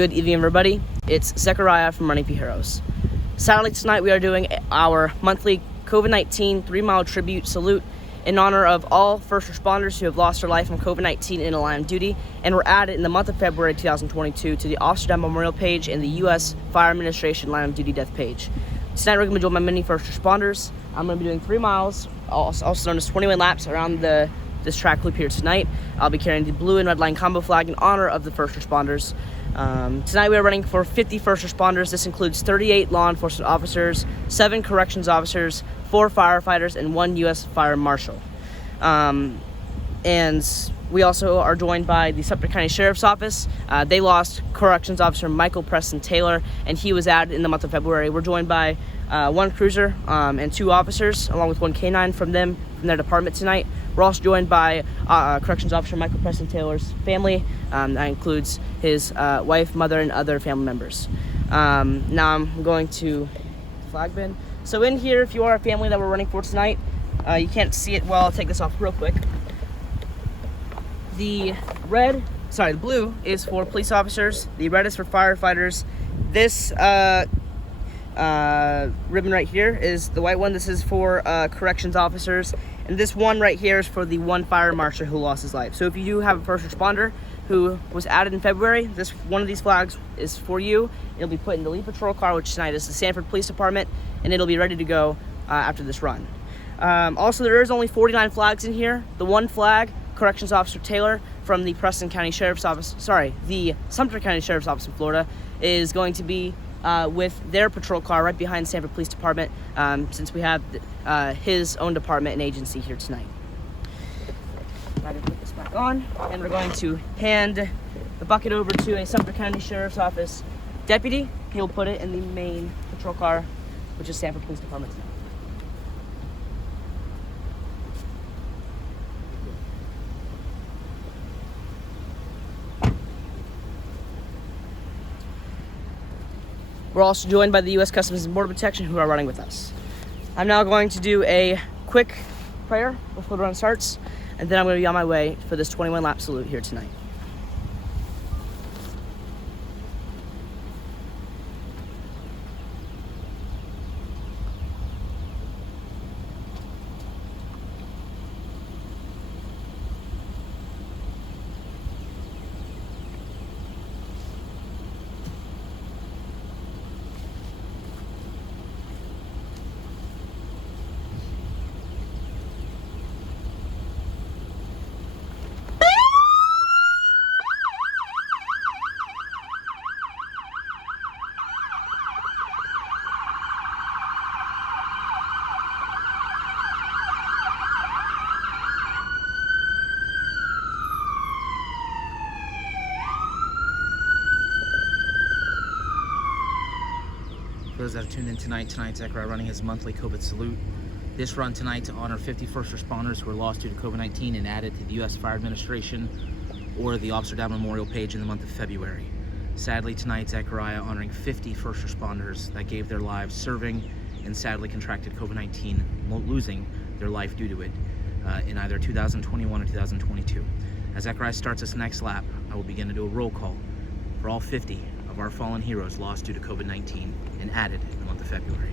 Good evening, everybody. It's Zechariah from Running for Heroes. Sadly, tonight we are doing our monthly COVID-19 3-mile tribute salute in honor of all first responders who have lost their life from COVID-19 in a line of duty, and were added in the month of February 2022 to the Officer Down Memorial page and the U.S. Fire Administration line of duty death page. Tonight we're going to be joined by many first responders. I'm going to be doing 3 miles, also known as 21 laps, around this track loop here tonight. I'll be carrying the blue and red line combo flag in honor of the first responders. Tonight we are running for 50 first responders. This includes 38 law enforcement officers, 7 corrections officers, 4 firefighters, and 1 U.S. Fire Marshal. And we also are joined by the Sumter County Sheriff's Office. They lost Corrections Officer Michael Preston Taylor, and he was added in the month of February. We're joined by 1 cruiser and 2 officers, along with 1 canine from their department tonight. We're also joined by Corrections Officer Michael Preston Taylor's family. That includes his wife, mother, and other family members. Now I'm going to flag bin. So in here, if you are a family that we're running for tonight, you can't see it well. I'll take this off real quick. The blue is for police officers. The red is for firefighters. This ribbon right here is the white one. This is for corrections officers. And this one right here is for the 1 fire marshal who lost his life. So if you do have a first responder who was added in February, one of these flags is for you. It'll be put in the lead patrol car, which tonight is the Sanford Police Department, and it'll be ready to go after this run. Also, there is only 49 flags in here. The 1 flag, Corrections Officer Taylor from the the Sumter County Sheriff's Office in Florida, is going to be with their patrol car right behind Sanford Police Department, since we have his own department and agency here tonight. I'm going to put this back on, and we're going to hand the bucket over to a Sumter County Sheriff's Office deputy. He'll put it in the main patrol car, which is Sanford Police Department tonight. We're also joined by the U.S. Customs and Border Protection, who are running with us. I'm now going to do a quick prayer before the run starts, and then I'm going to be on my way for this 21 lap salute here tonight. For those that are tuned in tonight, Zechariah running his monthly COVID salute. This run tonight to honor 50 first responders who were lost due to COVID-19 and added to the U.S. Fire Administration or the Officer Down Memorial page in the month of February. Sadly, tonight, Zechariah honoring 50 first responders that gave their lives serving and sadly contracted COVID-19, losing their life due to it in either 2021 or 2022. As Zechariah starts this next lap, I will begin to do a roll call for all 50 of our fallen heroes lost due to COVID-19 and added in the month of February.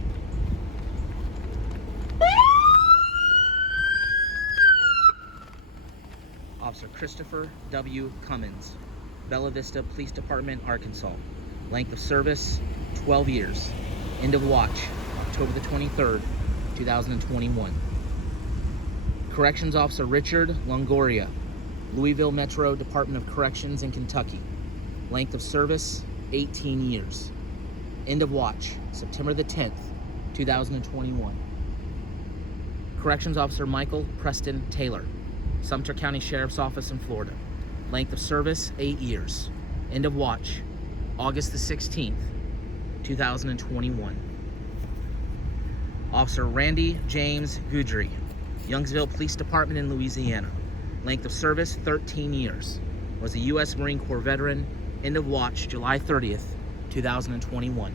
Officer Christopher W. Cummins, Bella Vista Police Department, Arkansas. Length of service, 12 years. End of watch, October the 23rd, 2021. Corrections Officer Richard Longoria, Louisville Metro Department of Corrections in Kentucky. Length of service, 18 years. End of watch, September the 10th, 2021. Corrections Officer Michael Preston Taylor, Sumter County Sheriff's Office in Florida. Length of service, 8 years. End of watch, August the 16th, 2021. Officer Randy James Goudry, Youngsville Police Department in Louisiana. Length of service, 13 years. Was a U.S. Marine Corps veteran. End of watch, July 30th, 2021.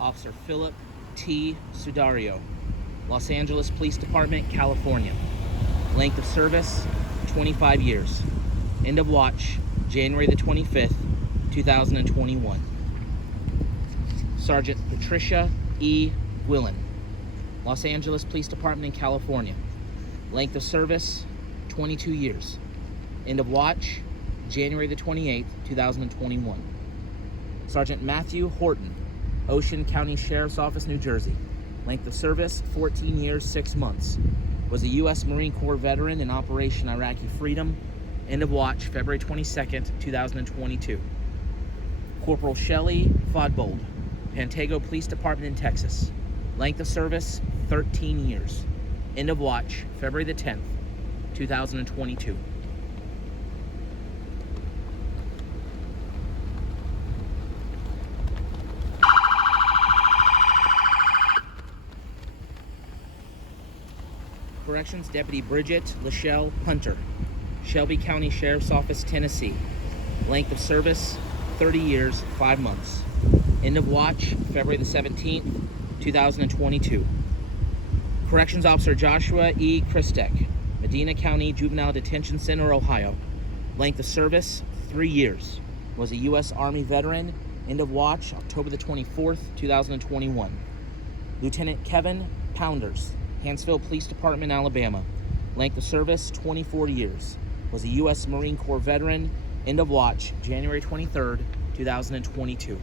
Officer Philip T. Sudario, Los Angeles Police Department, California. Length of service, 25 years. End of watch, January the 25th, 2021. Sergeant Patricia E. Gwillen, Los Angeles Police Department in California. Length of service, 22 years. End of watch, January the 28th, 2021. Sergeant Matthew Horton, Ocean County Sheriff's Office, New Jersey. Length of service, 14 years, 6 months. Was a U.S. Marine Corps veteran in Operation Iraqi Freedom. End of watch, February 22nd, 2022. Corporal Shelley Fodbold, Pantego Police Department in Texas. Length of service, 13 years. End of watch, February the 10th, 2022. Corrections Deputy Bridget Lachelle Hunter, Shelby County Sheriff's Office, Tennessee. Length of service, 30 years, 5 months. End of watch, February the 17th, 2022. Corrections Officer Joshua E. Christek, Medina County Juvenile Detention Center, Ohio. Length of service, 3 years. Was a U.S. Army veteran. End of watch, October the 24th, 2021. Lieutenant Kevin Pounders, Hansville Police Department, Alabama. Length of service, 24 years. Was a U.S. Marine Corps veteran. End of watch, January 23rd, 2022.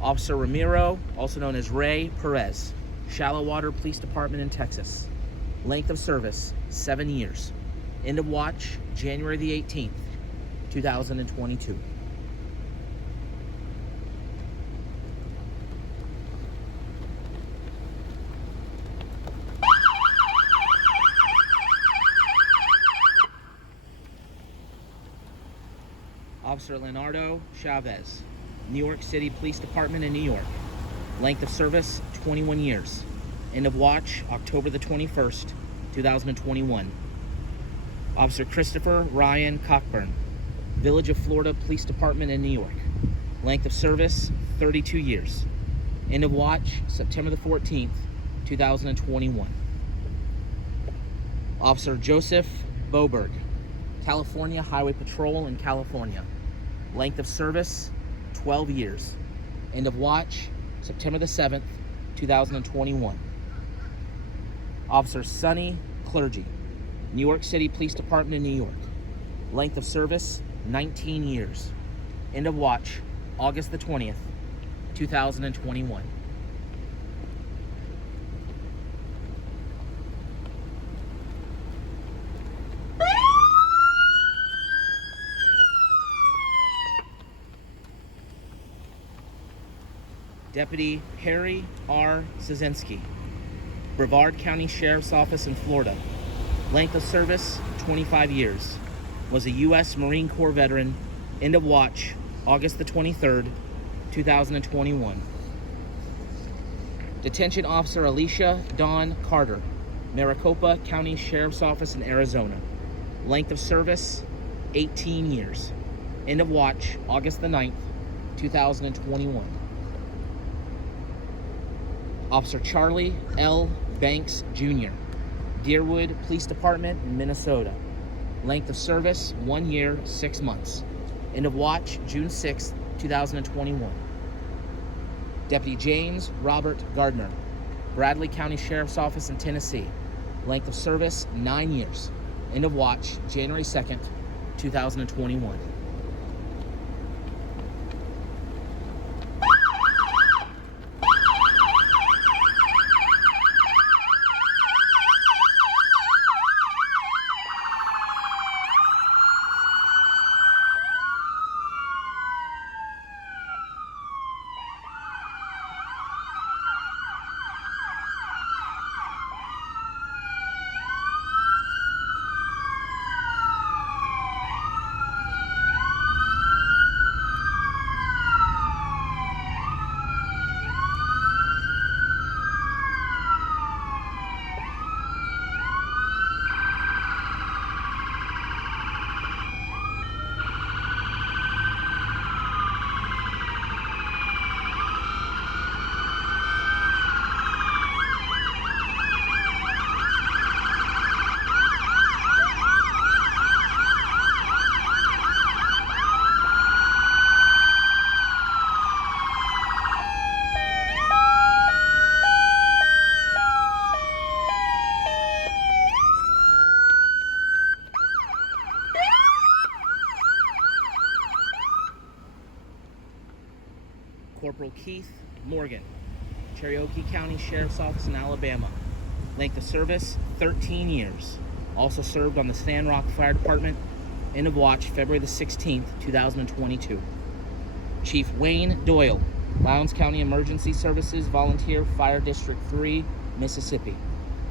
Officer Ramiro, also known as Ray Perez, Shallow Water Police Department in Texas. Length of service, 7 years. End of watch, January the 18th, 2022. Officer Leonardo Chavez, New York City Police Department in New York. Length of service, 21 years. End of watch, October the 21st, 2021. Officer Christopher Ryan Cockburn, Village of Florida Police Department in New York. Length of service, 32 years. End of watch, September the 14th, 2021. Officer Joseph Boberg, California Highway Patrol in California. Length of service, 12 years. End of watch, September the 7th, 2021. Officer Sonny Clergy, New York City Police Department in New York. Length of service, 19 years. End of watch, August the 20th, 2021. Deputy Harry R. Szynski, Brevard County Sheriff's Office in Florida. Length of service, 25 years. Was a U.S. Marine Corps veteran. End of watch, August the 23rd, 2021. Detention Officer Alicia Dawn Carter, Maricopa County Sheriff's Office in Arizona. Length of service, 18 years. End of watch, August the 9th, 2021. Officer Charlie L. Banks, Jr., Deerwood Police Department in Minnesota. Length of service, 1 year, 6 months. End of watch, June 6th, 2021. Deputy James Robert Gardner, Bradley County Sheriff's Office in Tennessee. Length of service, 9 years. End of watch, January 2nd, 2021. Corporal Keith Morgan, Cherokee County Sheriff's Office in Alabama. Length of service, 13 years. Also served on the Sand Rock Fire Department. End of watch, February the 16th, 2022. Chief Wayne Doyle, Lowndes County Emergency Services, Volunteer, Fire District 3, Mississippi.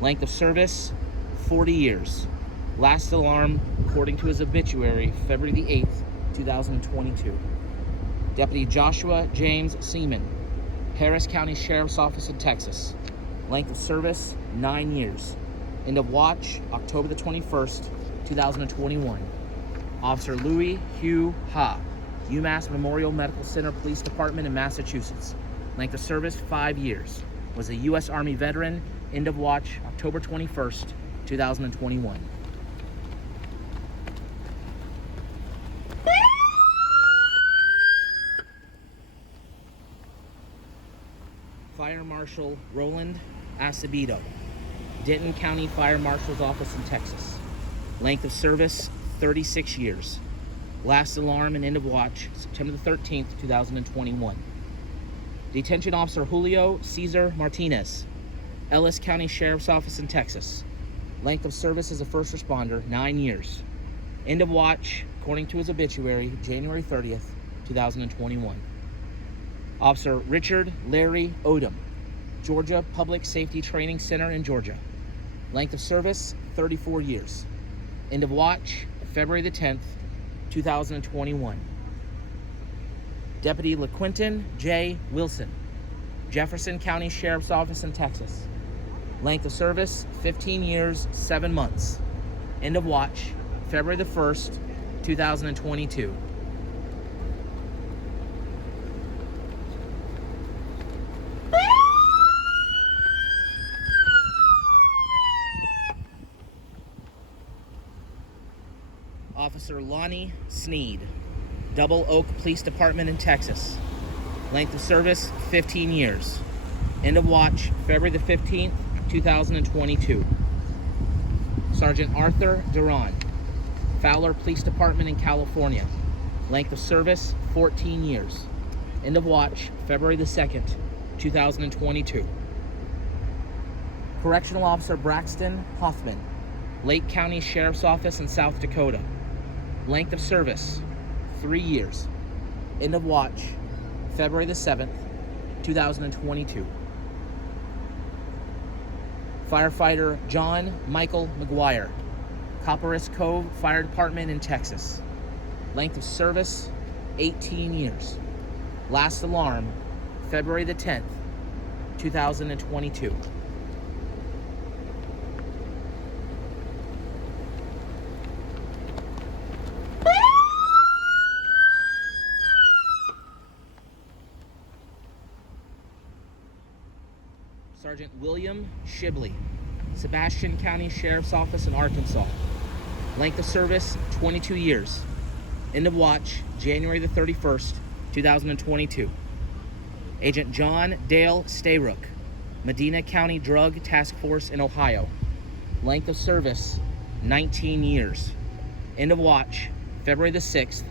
Length of service, 40 years. Last alarm, according to his obituary, February the 8th, 2022. Deputy Joshua James Seaman, Harris County Sheriff's Office in Texas. Length of service, 9 years. End of watch, October the 21st, 2021. Officer Louis Hugh Ha, UMass Memorial Medical Center Police Department in Massachusetts. Length of service, 5 years. Was a U.S. Army veteran. End of watch, October 21st, 2021. Fire Marshal Roland Acevedo, Denton County Fire Marshal's Office in Texas. Length of service, 36 years. Last alarm and end of watch, September the 13th, 2021. Detention Officer Julio Cesar Martinez, Ellis County Sheriff's Office in Texas. Length of service as a first responder, 9 years. End of watch, according to his obituary, January 30th, 2021. Officer Richard Larry Odom, Georgia Public Safety Training Center in Georgia. Length of service, 34 years. End of watch, February the 10th, 2021. Deputy LaQuinton J. Wilson, Jefferson County Sheriff's Office in Texas. Length of service, 15 years, 7 months. End of watch, February the 1st, 2022. Officer Lonnie Sneed, Double Oak Police Department in Texas. Length of service, 15 years. End of watch, February the 15th, 2022. Sergeant Arthur Duran, Fowler Police Department in California. Length of service, 14 years. End of watch, February the 2nd, 2022. Correctional Officer Braxton Hoffman, Lake County Sheriff's Office in South Dakota. Length of service, 3 years. End of watch, February the 7th, 2022. Firefighter John Michael McGuire, Copperas Cove Fire Department in Texas. Length of service, 18 years. Last alarm, February the 10th, 2022. Sergeant William Shibley, Sebastian County Sheriff's Office in Arkansas. Length of service, 22 years. End of watch, January the 31st, 2022. Agent John Dale Stayrook, Medina County Drug Task Force in Ohio. Length of service, 19 years. End of watch, February the 6th,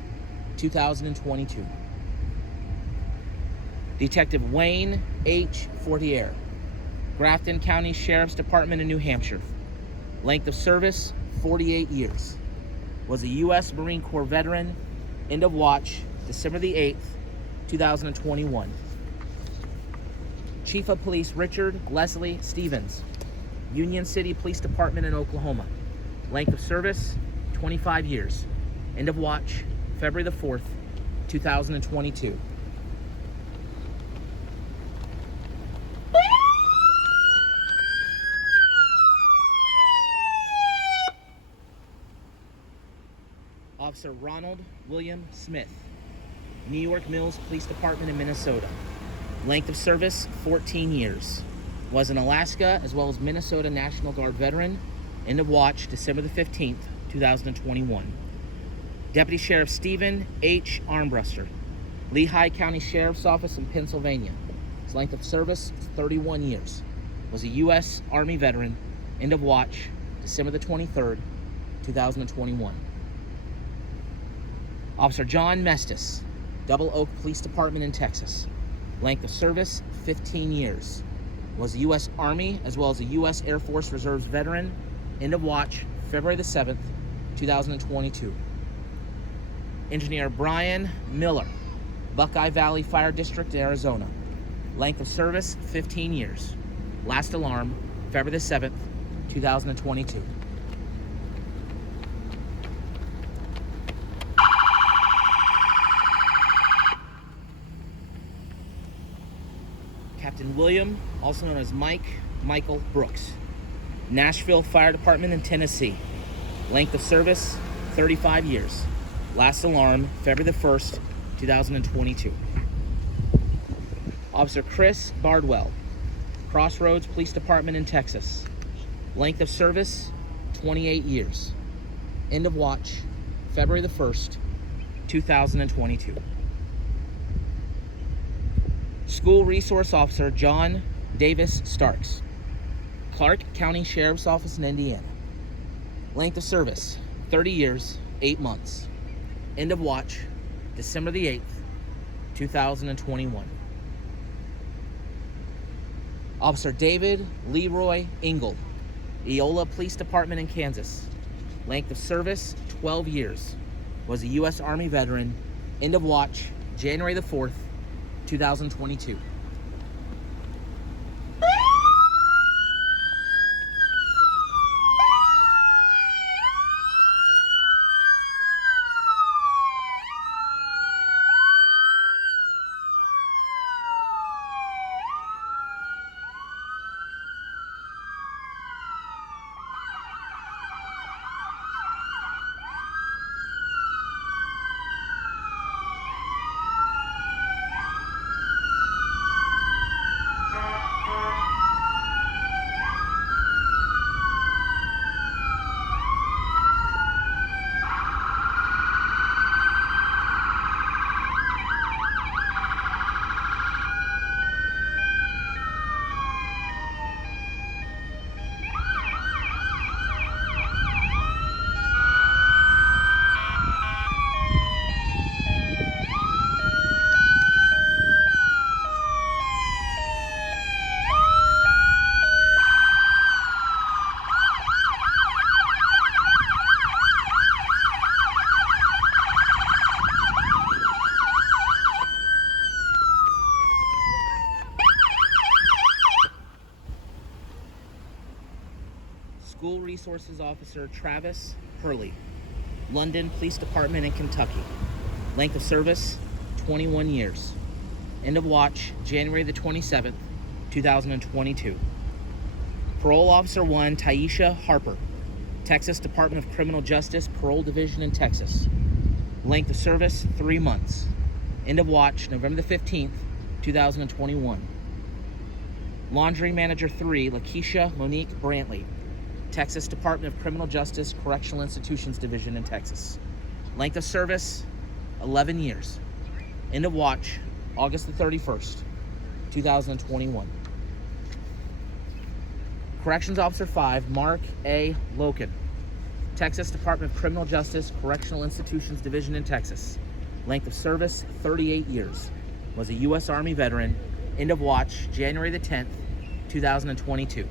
2022. Detective Wayne H. Fortier, Grafton County Sheriff's Department in New Hampshire. Length of service, 48 years. Was a U.S. Marine Corps veteran. End of watch, December the 8th, 2021. Chief of Police Richard Leslie Stevens, Union City Police Department in Oklahoma. Length of service, 25 years. End of watch, February the 4th, 2022. Officer Ronald William Smith, New York Mills Police Department in Minnesota. Length of service, 14 years. Was an Alaska as well as Minnesota National Guard veteran. End of watch, December the 15th, 2021. Deputy Sheriff Stephen H. Armbruster, Lehigh County Sheriff's Office in Pennsylvania. His length of service, 31 years. Was a U.S. Army veteran. End of watch, December the 23rd, 2021. Officer John Mestis, Double Oak Police Department in Texas. Length of service, 15 years. Was a U.S. Army as well as a U.S. Air Force Reserves veteran. End of watch, February the 7th, 2022. Engineer Brian Miller, Buckeye Valley Fire District, Arizona. Length of service, 15 years. Last alarm, February the 7th, 2022. Captain William, also known as Michael Brooks. Nashville Fire Department in Tennessee. Length of service, 35 years. Last alarm, February the 1st, 2022. Officer Chris Bardwell, Crossroads Police Department in Texas. Length of service, 28 years. End of watch, February the 1st, 2022. School Resource Officer John Davis Starks, Clark County Sheriff's Office in Indiana. Length of service, 30 years, 8 months. End of watch, December the 8th, 2021. Officer David Leroy Engel, Eola Police Department in Kansas. Length of service, 12 years. Was a U.S. Army veteran. End of watch, January the 4th, 2022. School Resources Officer Travis Hurley, London Police Department in Kentucky. Length of service, 21 years. End of watch, January the 27th, 2022. Parole Officer 1 Taisha Harper, Texas Department of Criminal Justice, Parole Division in Texas. Length of service, 3 months. End of watch, November the 15th, 2021. Laundry Manager 3 Lakeisha Monique Brantley, Texas Department of Criminal Justice, Correctional Institutions Division in Texas. Length of service, 11 years. End of watch, August the 31st, 2021. Corrections Officer 5, Mark A. Loken, Texas Department of Criminal Justice, Correctional Institutions Division in Texas. Length of service, 38 years. Was a U.S. Army veteran. End of watch, January the 10th, 2022.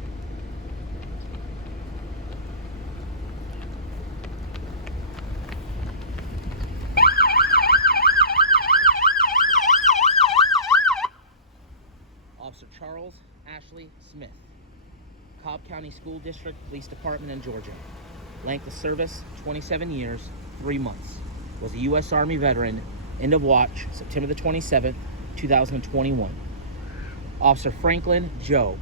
Officer Charles Ashley Smith, Cobb County School District Police Department in Georgia. Length of service, 27 years, 3 months. Was a U.S. Army veteran. End of watch, September the 27th, 2021. Officer Franklin Joe,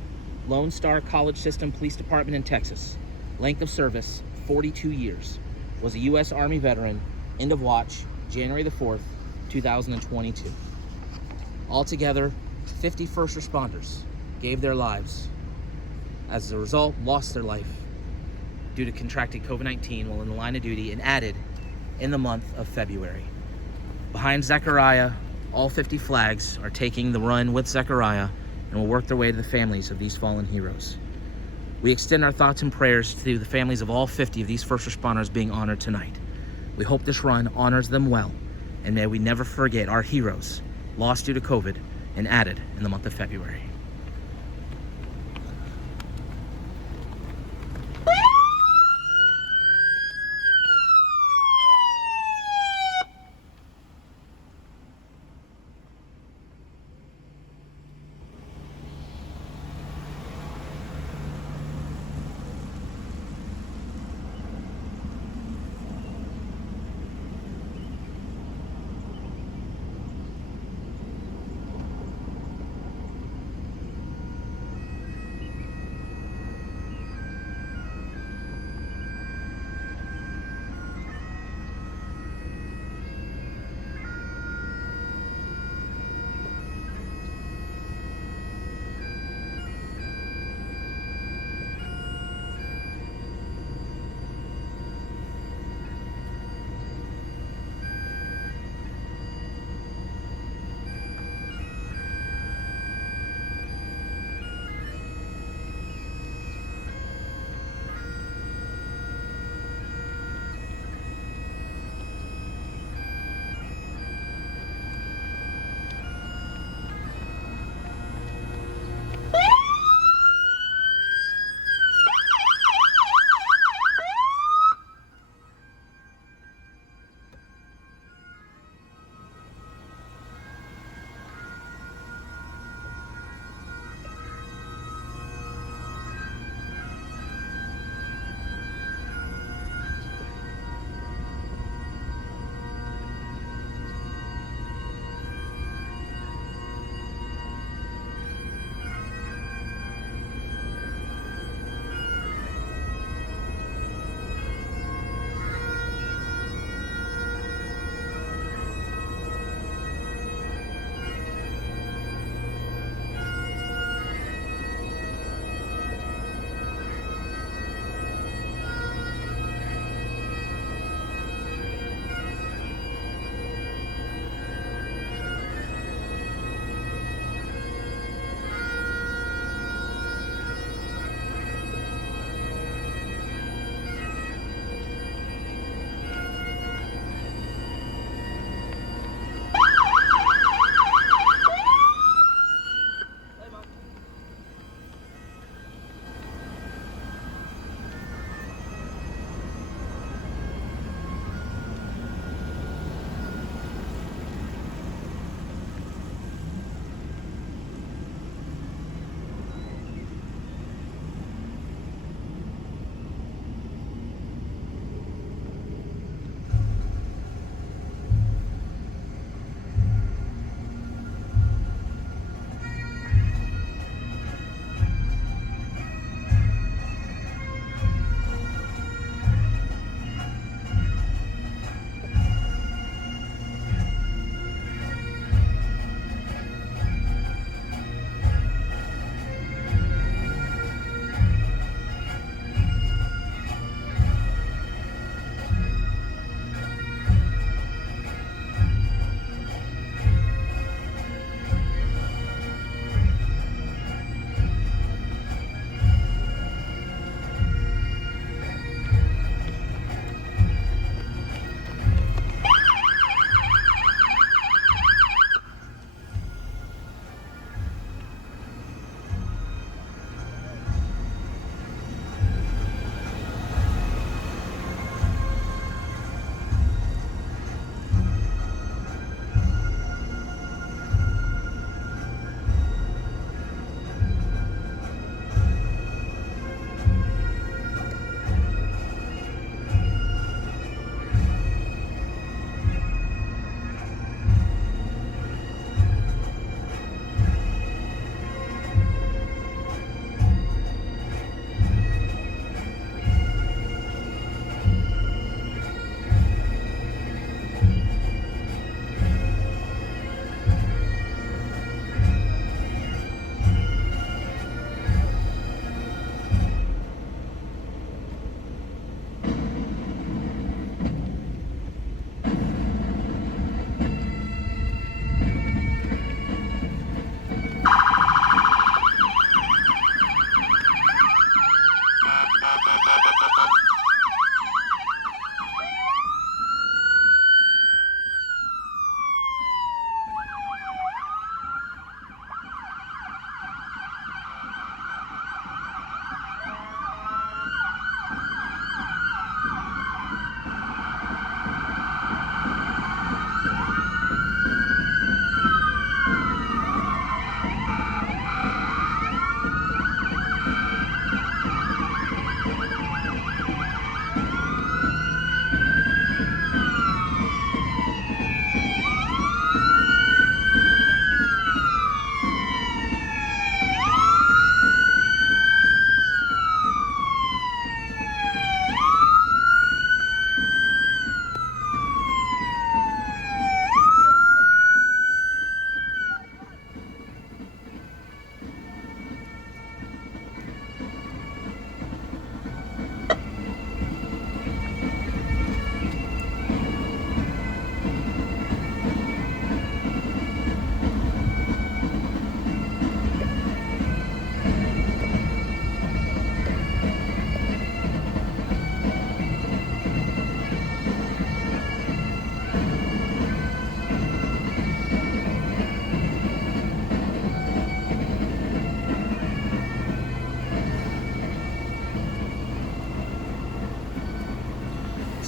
Lone Star College System Police Department in Texas. Length of service, 42 years. Was a U.S. Army veteran. End of watch, January the 4th, 2022. Altogether, 50 first responders gave their lives. As a result, lost their life due to contracting COVID-19 while in the line of duty and added in the month of February. Behind Zechariah, all 50 flags are taking the run with Zechariah and will work their way to the families of these fallen heroes. We extend our thoughts and prayers to the families of all 50 of these first responders being honored tonight. We hope this run honors them well, and may we never forget our heroes lost due to COVID and added in the month of February.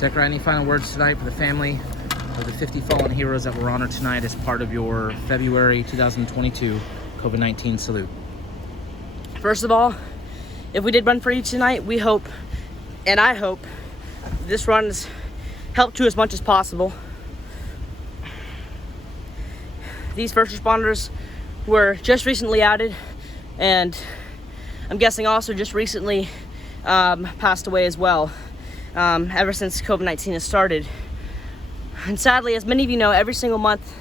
Zechariah, any final words tonight for the family of the 50 fallen heroes that were honored tonight as part of your February 2022 COVID-19 salute? First of all, if we did run for you tonight, we hope, and I hope, this run has helped you as much as possible. These first responders were just recently added, and I'm guessing also just recently passed away as well, ever since COVID-19 has started. And sadly, as many of you know, every single month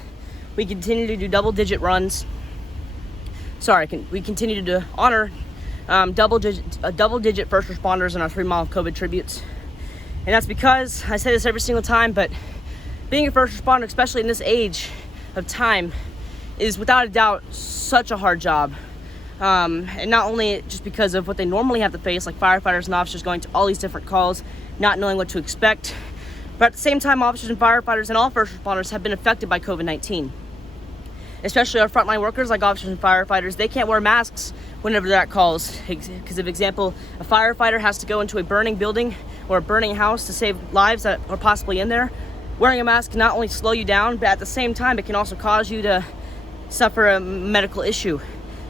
we continue to do double-digit runs. We continue to honor double-digit first responders in our 3-mile COVID tributes. And that's because, I say this every single time, but being a first responder, especially in this age of time, is without a doubt such a hard job. And not only just because of what they normally have to face, like firefighters and officers going to all these different calls, not knowing what to expect, but at the same time, officers and firefighters and all first responders have been affected by COVID-19. Especially our frontline workers like officers and firefighters, they can't wear masks whenever they're at calls. Because, for example, a firefighter has to go into a burning building or a burning house to save lives that are possibly in there. Wearing a mask can not only slow you down, but at the same time, it can also cause you to suffer a medical issue.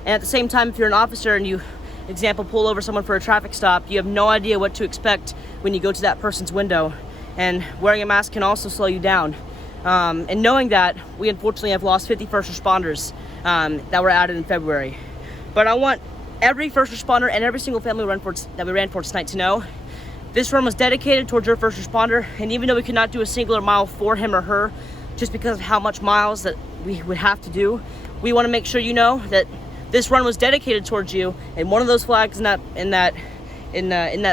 And at the same time, if you're an officer and you, example, pull over someone for a traffic stop, you have no idea what to expect when you go to that person's window. And wearing a mask can also slow you down. And knowing that, we unfortunately have lost 50 first responders that were added in February. But I want every first responder and every single family that we ran for tonight to know this run was dedicated towards your first responder. And even though we could not do a singular mile for him or her, just because of how much miles that we would have to do, we want to make sure you know that this run was dedicated towards you. And one of those flags in that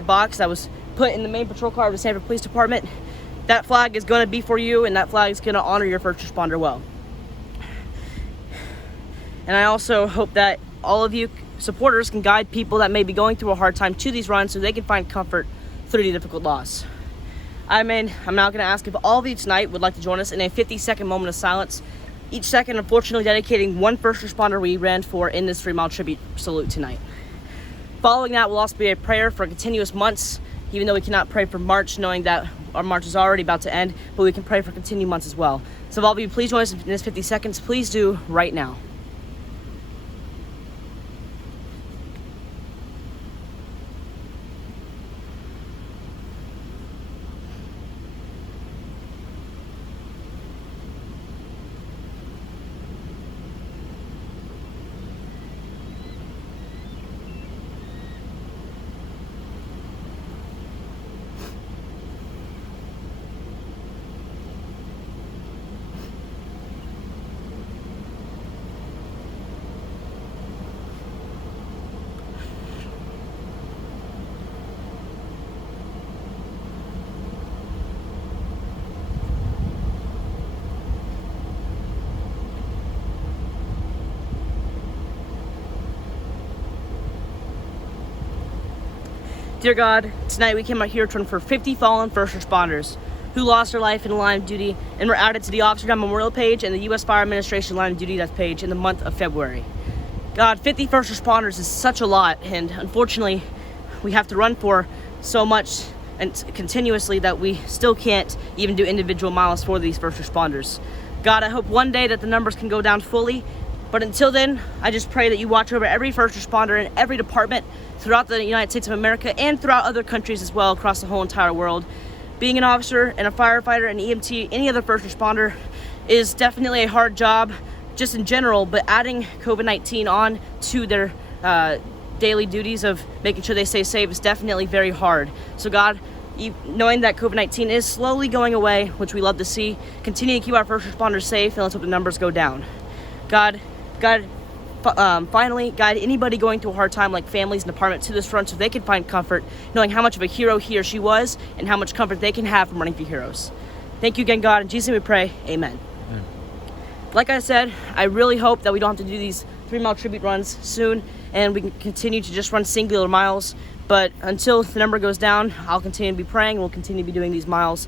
box that was put in the main patrol car of the Sanford Police Department, that flag is going to be for you, and that flag is going to honor your first responder well. And I also hope that all of you supporters can guide people that may be going through a hard time to these runs so they can find comfort through the difficult loss. I'm now going to ask if all of you tonight would like to join us in a 50-second moment of silence, each second unfortunately dedicating one first responder we ran for in this 3-mile tribute salute tonight. Following that will also be a prayer for continuous months, even though we cannot pray for March, knowing that our March is already about to end, but we can pray for continued months as well. So if all of you please join us in this 50 seconds, please do right now. Dear God, tonight we came out here to run for 50 fallen first responders who lost their life in the line of duty and were added to the Officer Down Memorial page and the U.S. Fire Administration line of duty death page in the month of February. God, 50 first responders is such a lot, and unfortunately, we have to run for so much and continuously that we still can't even do individual miles for these first responders. God, I hope one day that the numbers can go down fully, but until then, I just pray that you watch over every first responder in every department throughout the United States of America and throughout other countries as well across the whole entire world. Being an officer and a firefighter, an EMT, any other first responder is definitely a hard job just in general, but adding COVID-19 on to their daily duties of making sure they stay safe is definitely very hard. So God, knowing that COVID-19 is slowly going away, which we love to see, continue to keep our first responders safe and let's hope the numbers go down. God, finally guide anybody going through a hard time like families and departments to this front so they can find comfort knowing how much of a hero he or she was and how much comfort they can have from running for heroes. Thank you again, God. In Jesus' name we pray. Amen. Like I said, I really hope that we don't have to do these 3-mile tribute runs soon and we can continue to just run singular miles. But until the number goes down, I'll continue to be praying and we'll continue to be doing these miles.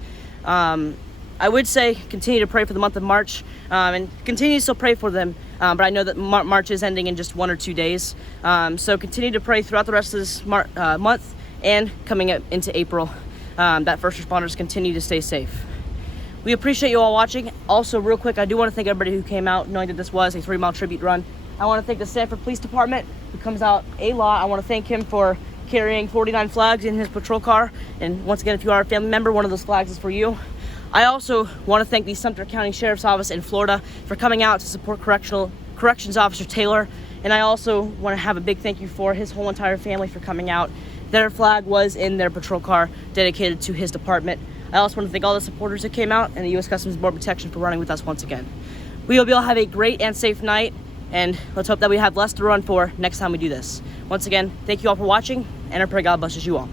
I would say continue to pray for the month of March and continue to still pray for them. But I know that March is ending in just 1 or 2 days. So continue to pray throughout the rest of this month and coming up into April. that first responders continue to stay safe. We appreciate you all watching. Also, real quick, I do want to thank everybody who came out, knowing that this was a 3-mile tribute run. I want to thank the Sanford Police Department, who comes out a lot. I want to thank him for carrying 49 flags in his patrol car. And once again, if you are a family member, one of those flags is for you. I also want to thank the Sumter County Sheriff's Office in Florida for coming out to support Corrections Officer Taylor. And I also want to have a big thank you for his whole entire family for coming out. Their flag was in their patrol car dedicated to his department. I also want to thank all the supporters who came out and the U.S. Customs and Border Protection for running with us once again. We hope you all have a great and safe night, and let's hope that we have less to run for next time we do this. Once again, thank you all for watching, and I pray God blesses you all.